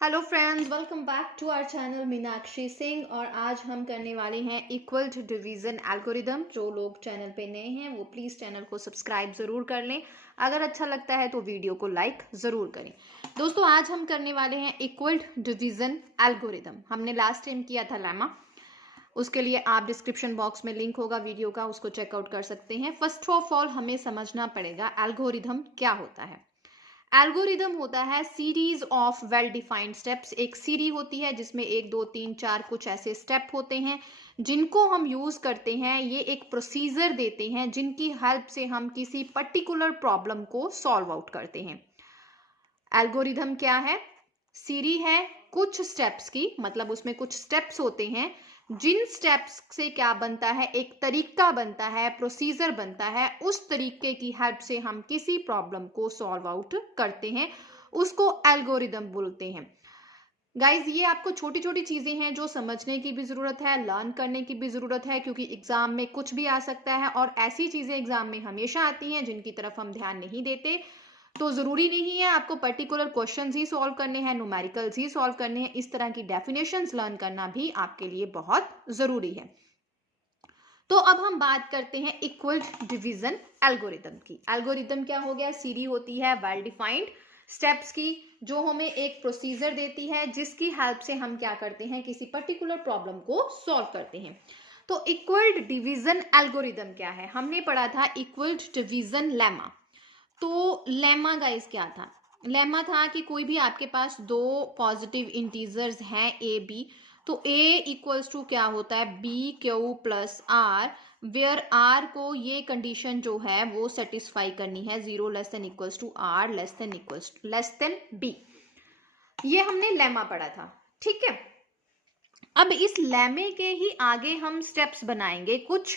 Hello friends, welcome back to our channel Meenakshi Singh. और आज हम करने वाले हैं इक्वल टू डिवीजन एल्गोरिदम। जो लोग चैनल पे नए हैं वो प्लीज़ चैनल को सब्सक्राइब ज़रूर कर लें। अगर अच्छा लगता है तो वीडियो को लाइक ज़रूर करें। दोस्तों, आज हम करने वाले हैं इक्वल डिवीजन एल्गोरिदम। हमने लास्ट टाइम किया था लेमा, उसके लिए आप डिस्क्रिप्शन बॉक्स में लिंक होगा वीडियो का, उसको चेकआउट कर सकते हैं। फर्स्ट ऑफ ऑल हमें समझना पड़ेगा एल्गोरिदम क्या होता है। एल्गोरिदम होता है series of well defined steps. एक सीरी होती है जिसमें 1 2 3 4 कुछ ऐसे स्टेप होते हैं जिनको हम यूज करते हैं। ये एक प्रोसीजर देते हैं जिनकी हेल्प से हम किसी पर्टिकुलर प्रॉब्लम को सॉल्व आउट करते हैं। एल्गोरिथम क्या है? सीरी है कुछ स्टेप्स की, मतलब उसमें कुछ स्टेप्स होते हैं। जिन स्टेप्स से क्या बनता है, एक तरीका बनता है, प्रोसीजर बनता है। उस तरीके की हेल्प से हम किसी प्रॉब्लम को सॉल्व आउट करते हैं, उसको एल्गोरिदम बोलते हैं। गाइज, ये आपको छोटी छोटी चीजें हैं जो समझने की भी जरूरत है, लर्न करने की भी जरूरत है, क्योंकि एग्जाम में कुछ भी आ सकता है और ऐसी चीजें एग्जाम में हमेशा आती हैं जिनकी तरफ हम ध्यान नहीं देते। तो जरूरी नहीं है आपको पर्टिकुलर क्वेश्चंस ही सॉल्व करने हैं, न्यूमेरिकल्स ही सॉल्व करने हैं। इस तरह की डेफिनेशंस लर्न करना भी आपके लिए बहुत जरूरी है। तो अब हम बात करते हैं इक्वल डिवीजन एल्गोरिथम की। एल्गोरिथम क्या हो गया? सीरी होती है वेल डिफाइंड स्टेप्स की, जो हमें एक प्रोसीजर देती है जिसकी हेल्प से हम क्या करते हैं, किसी पर्टिकुलर प्रॉब्लम को सॉल्व करते हैं। तो इक्वल डिवीजन एल्गोरिथम क्या है? हमने पढ़ा था इक्वल डिवीजन लेमा। तो लेमा गाइस क्या था? लेमा था कि कोई भी आपके पास दो पॉजिटिव इंटीजर्स हैं ए बी, तो a इक्वल्स टू क्या होता है, B Q plus R, where R को ये कंडीशन जो है वो सेटिस्फाई करनी है, 0 less than equals to R less than B. ये हमने लेमा पढ़ा था, ठीक है। अब इस लेमे के ही आगे हम स्टेप्स बनाएंगे कुछ।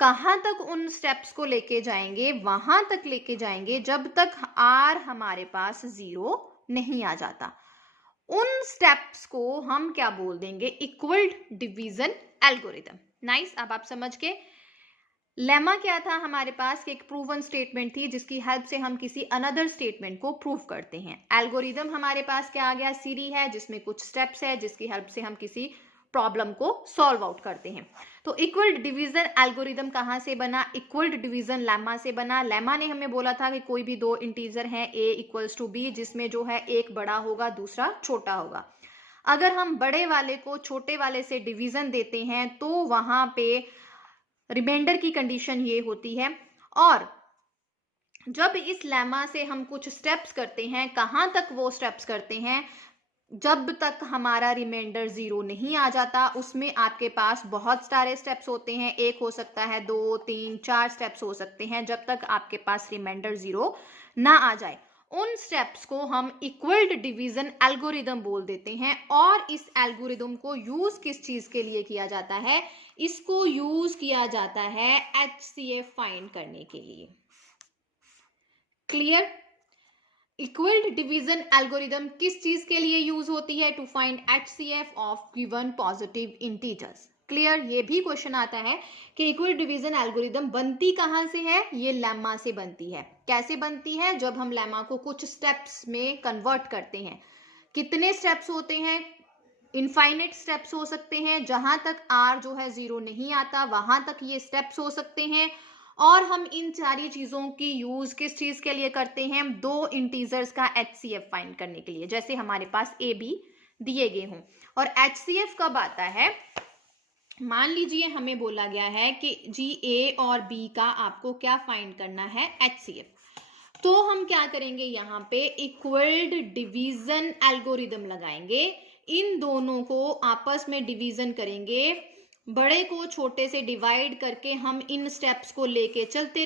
कहां तक उन स्टेप्स को लेके जाएंगे? वहां तक लेके जाएंगे जब तक आर हमारे पास 0 नहीं आ जाता। उन स्टेप्स को हम क्या बोल देंगे? Equal division algorithm. नाइस, अब आप समझ के। लेमा क्या था हमारे पास? कि एक प्रूवन स्टेटमेंट थी जिसकी हेल्प से हम किसी अनदर स्टेटमेंट को प्रूव करते हैं। एल्गोरिथम हमारे पास क्या आ गया? सीरी है जिसमें कुछ स्टेप्स है जिसकी हेल्प से हम किसी प्रॉब्लम को सॉल्व आउट करते हैं। तो इक्वल डिवीजन एल्गोरिथम कहां से बना? इक्वल डिवीजन लेमा से बना। लेमा ने हमें बोला था कि कोई भी दो इंटीजर हैं a इक्वल्स टू b, जिसमें जो है एक बड़ा होगा दूसरा छोटा होगा। अगर हम बड़े वाले को छोटे वाले से डिवीजन देते हैं तो वहां पे रिमाइंडर की कंडीशन ये होती है। और जब इस लेमा से हम कुछ स्टेप्स करते हैं, कहां तक वो स्टेप्स करते हैं? जब तक हमारा रिमाइंडर 0 नहीं आ जाता। उसमें आपके पास बहुत सारे स्टेप्स होते हैं, एक हो सकता है, 2 3 4 स्टेप्स हो सकते हैं, जब तक आपके पास रिमाइंडर 0 ना आ जाए। उन स्टेप्स को हम इक्वल डिवीजन एल्गोरिदम बोल देते हैं। और इस एल्गोरिदम को यूज किस चीज के लिए किया जाता है? इसको यूज किया जाता है HCF फाइंड करने के लिए। क्लियर? इक्वल डिवीजन एल्गोरिदम किस चीज के लिए यूज होती है? To find HCF of given positive integers. Clear? ये भी क्वेश्चन आता है कि इक्वल डिवीजन एल्गोरिदम बनती कहां से है? ये लेमा से बनती है। कैसे बनती है? जब हम लेमा को कुछ स्टेप्स में कन्वर्ट करते हैं। कितने स्टेप्स होते हैं? इनफाइनाइट स्टेप्स हो सकते हैं। जहां तक आर जो है 0 नहीं आता वहां तक ये स्टेप्स हो सकते हैं। और हम इन सारी चीजों की यूज किस चीज के लिए करते हैं? दो इंटीजर्स का HCF फाइंड करने के लिए। जैसे हमारे पास ए बी दिए गए हों। और HCF कब आता है? मान लीजिए हमें बोला गया है कि जी ए और बी का आपको क्या फाइंड करना है? HCF। तो हम क्या करेंगे? यहाँ पे इक्वल्ड डिवीजन एल्गोरिदम लगाएंगे। इन दोनों को आपस में डिवीजन करेंगे। बड़े को छोटे से डिवाइड करके हम इन स्टेप्स को लेके चलते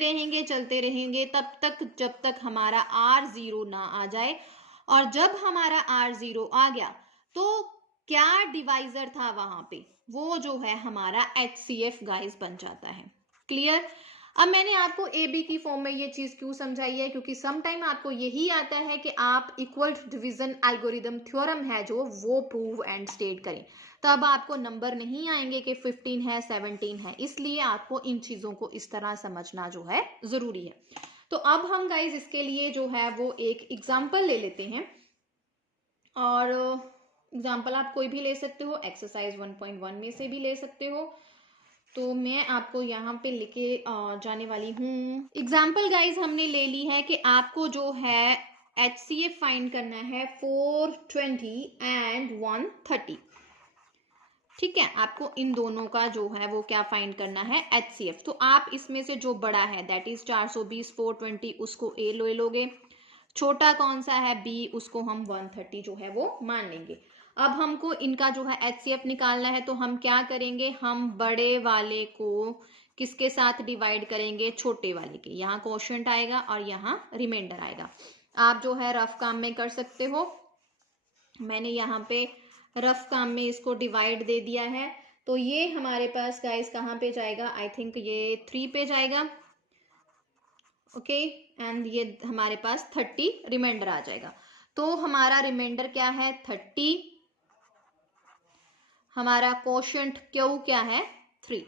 रहेंगे तब तक जब तक हमारा आर 0 ना आ जाए। और जब हमारा आर 0 आ गया तो क्या डिवाइजर था वहां पे? वो जो है हमारा HCF गाइस बन जाता है। क्लियर? अब मैंने आपको ए बी की फॉर्म में ये चीज क्यों समझाई है? क्योंकि सम टाइम आपको यही आता है कि आप इक्वल डिवीजन एल्गोरिदम थ्योरम है जो वो प्रूव एंड स्टेट करें। तब आपको नंबर नहीं आएंगे कि 15 है 17 है। इसलिए आपको इन चीजों को इस तरह समझना जो है जरूरी है। तो अब हम गाइज इसके लिए जो है वो एक एग्जाम्पल ले लेते हैं। और एग्जाम्पल आप कोई भी ले सकते हो, एक्सरसाइज 1.1 में से भी ले सकते हो। तो मैं आपको यहाँ पे लेके जाने वाली हूँ। एग्जाम्पल गाइज हमने ले ली है कि आपको जो है HCF फाइंड करना है 420 एंड 130। ठीक है, आपको इन दोनों का जो है वो क्या फाइंड करना है, HCF। तो आप इसमें से जो बड़ा है दैट इज 420 420 उसको A ले लोगे, छोटा कौन सा है B, उसको हम 130 जो है वो मान लेंगे। अब हमको इनका जो है HCF निकालना है, तो हम क्या करेंगे, हम बड़े वाले को किसके साथ डिवाइड करेंगे, छोटे वाले के। यहाँ क्वोशिएंट आएगा और यहाँ रिमाइंडर आएगा। आप जो है रफ काम में कर सकते हो, मैंने यहाँ पे रफ काम में इसको डिवाइड दे दिया है। तो ये हमारे पास गाइस कहाँ पे जाएगा, आई थिंक ये 3 पे जाएगा। ओके, एंड ये हमारे पास 30 रिमाइंडर आ जाएगा। तो हमारा रिमाइंडर क्या है, 30। हमारा क्वोशिएंट क्यू क्या है, 3।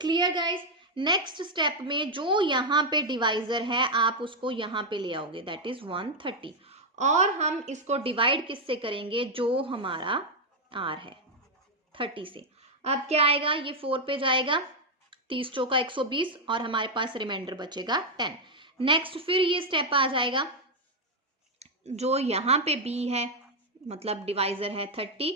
Clear guys. नेक्स्ट स्टेप में जो यहाँ पे डिवाइजर है आप उसको यहाँ पे ले आओगे, दैट इज 130। और हम इसको डिवाइड किससे करेंगे, जो हमारा R है 30 से। अब क्या आएगा, ये 4 पे जाएगा, 30 चौका 120 और हमारे पास रिमाइंडर बचेगा 10। नेक्स्ट फिर ये स्टेप आ जाएगा, जो यहाँ पे B है मतलब डिवाइजर है 30,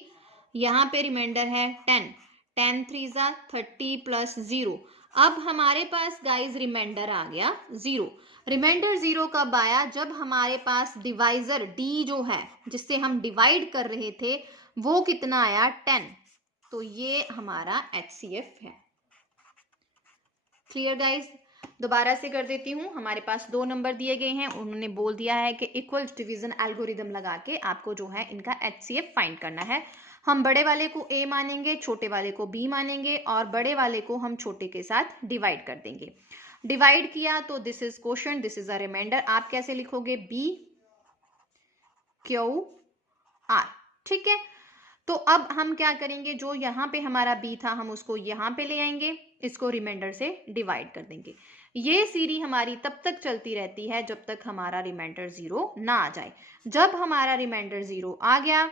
यहाँ पे रिमाइंडर है 10, 10 3 जा 30 प्लस 0। अब हमारे पास गाइज रिमाइंडर आ गया 0। रिमाइंडर 0 कब आया, जब हमारे पास डिवाइजर D जो है जिससे हम डिवाइड कर रहे थे वो कितना आया, 10। तो ये हमारा HCF है। Clear guys. दोबारा से कर देती हूँ, हमारे पास 2 नंबर दिए गए हैं, उन्होंने बोल दिया है कि इक्वल डिवीजन एल्गोरिदम लगा के आपको जो है इनका HCF फाइंड करना है। हम बड़े वाले को A मानेंगे, छोटे वाले को B मानेंगे और बड़े वाले को हम छोटे के साथ डिवाइड कर देंगे। डिवाइड किया तो this is quotient, this is a remainder. आप कैसे लिखोगे, B Q R। ठीक है, तो अब हम क्या करेंगे, जो यहाँ पे हमारा B था हम उसको यहाँ पे ले आएंगे, इसको रिमाइंडर से डिवाइड कर देंगे। ये सीरीज हमारी तब तक चलती रहती है जब तक हमारा रिमाइंडर 0 ना आ जाए। जब हमारा रिमाइंडर 0 आ गया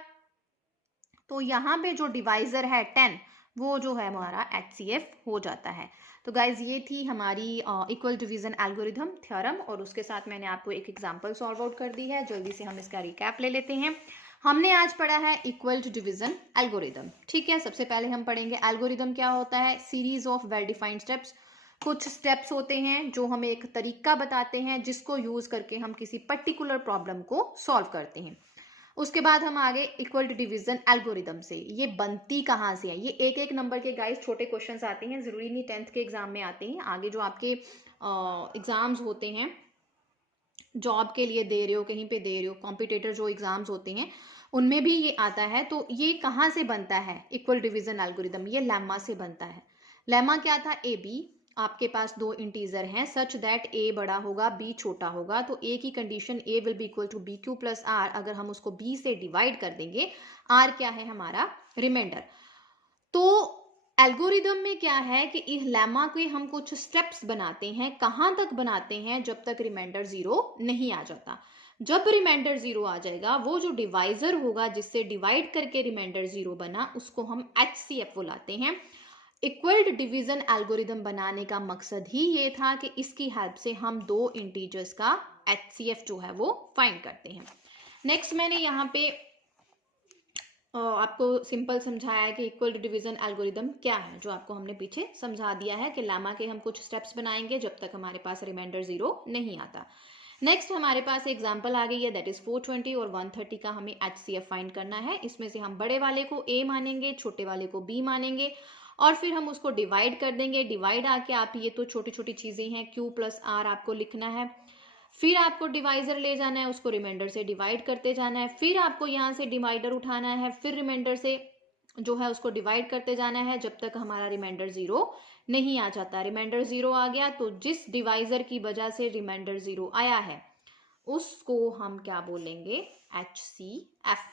तो यहाँ पे जो डिवाइजर है 10 वो जो है हमारा HCF हो जाता है। तो गाइज ये थी हमारी इक्वल डिवीजन एल्गोरिथम थ्योरम, और उसके साथ मैंने आपको एक एग्जांपल सॉल्व आउट कर दी है। जल्दी से हम इसका रिकैप ले लेते हैं। हमने आज पढ़ा है इक्वल डिवीजन एल्गोरिदम। ठीक है, सबसे पहले हम पढ़ेंगे एल्गोरिदम क्या होता है, series of well defined steps. कुछ स्टेप्स होते हैं जो हमें एक तरीका बताते हैं जिसको यूज करके हम किसी पर्टिकुलर प्रॉब्लम को सॉल्व करते हैं। उसके बाद हम आगे इक्वल डिवीजन एल्गोरिदम से, ये बनती कहाँ से है, ये एक एक नंबर के गाइस छोटे क्वेश्चंस आते हैं, जरूरी नहीं 10th के एग्जाम में आते हैं, आगे जो आपके एग्जाम्स होते हैं, जॉब के लिए दे रहे हो, कहीं पे दे रहे हो, कॉम्पिटिटर जो एग्जाम्स होते हैं उनमें भी ये आता है। तो ये कहाँ से बनता है इक्वल डिवीजन एल्गोरिदम, ये लेमा से बनता है। लेमा क्या था, ए बी, आपके पास 2 इंटीजर हैं सच दैट ए बड़ा होगा बी छोटा होगा, तो ए की condition A will be equal to B Q plus R. अगर हम उसको बी से डिवाइड कर देंगे, आर क्या है हमारा रिमाइंडर। तो एल्गोरिदम में क्या है कि इस लेमा के हम कुछ स्टेप्स बनाते हैं, कहां तक बनाते हैं, जब तक रिमाइंडर 0 नहीं आ जाता। जब रिमाइंडर 0 आ जाएगा, वो जो डिवाइजर होगा जिससे डिवाइड करके रिमाइंडर 0 बना उसको हम HCF बुलाते हैं। इक्वल्ड डिवीजन एल्गोरिदम बनाने का मकसद ही ये था कि इसकी हेल्प से हम 2 इंटीजर्स का HCF जो है वो फाइंड करते हैं। नेक्स्ट मैंने यहाँ पे आपको सिंपल समझाया है कि इक्वल डिवीजन एल्गोरिदम क्या है, जो आपको हमने पीछे समझा दिया है कि लेमा के हम कुछ स्टेप्स बनाएंगे जब तक हमारे पास रिमाइंडर 0 नहीं आता। नेक्स्ट हमारे पास एग्जांपल आ गई है, दैट इज 420 और 130 का हमें HCF फाइंड करना है। इसमें से हम बड़े वाले को A मानेंगे, छोटे वाले को B मानेंगे और फिर हम उसको डिवाइड कर देंगे। डिवाइड आके आप, ये तो छोटी छोटी चीजें हैं, Q प्लस R आपको लिखना है, फिर आपको डिवाइजर ले जाना है, उसको रिमाइंडर से डिवाइड करते जाना है, फिर आपको यहाँ से डिवाइडर उठाना है, फिर रिमाइंडर से जो है उसको डिवाइड करते जाना है जब तक हमारा रिमाइंडर 0 नहीं आ जाता। रिमाइंडर 0 आ गया तो जिस डिवाइजर की वजह से रिमाइंडर 0 आया है उसको हम क्या बोलेंगे, HCF।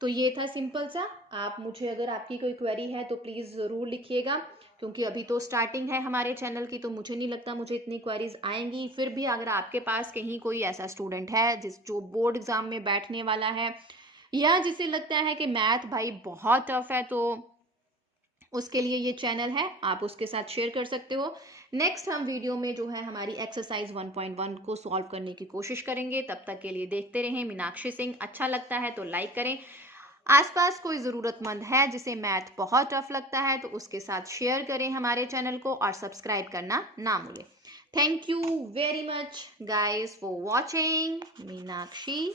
तो ये था सिंपल सा। आप मुझे अगर आपकी कोई क्वेरी है तो प्लीज़ ज़रूर लिखिएगा, क्योंकि अभी तो स्टार्टिंग है हमारे चैनल की, तो मुझे नहीं लगता मुझे इतनी क्वेरीज आएंगी। फिर भी अगर आपके पास कहीं कोई ऐसा स्टूडेंट है जो बोर्ड एग्जाम में बैठने वाला है, या जिसे लगता है कि मैथ भाई बहुत टफ है, तो उसके लिए ये चैनल है, आप उसके साथ शेयर कर सकते हो। नेक्स्ट हम वीडियो में जो है हमारी एक्सरसाइज 1.1 को सॉल्व करने की कोशिश करेंगे। तब तक के लिए देखते रहें मीनाक्षी सिंह। अच्छा लगता है तो लाइक करें। आसपास कोई ज़रूरतमंद है जिसे मैथ बहुत टफ लगता है तो उसके साथ शेयर करें हमारे चैनल को, और सब्सक्राइब करना ना भूलें। Thank you very much guys for watching Meenakshi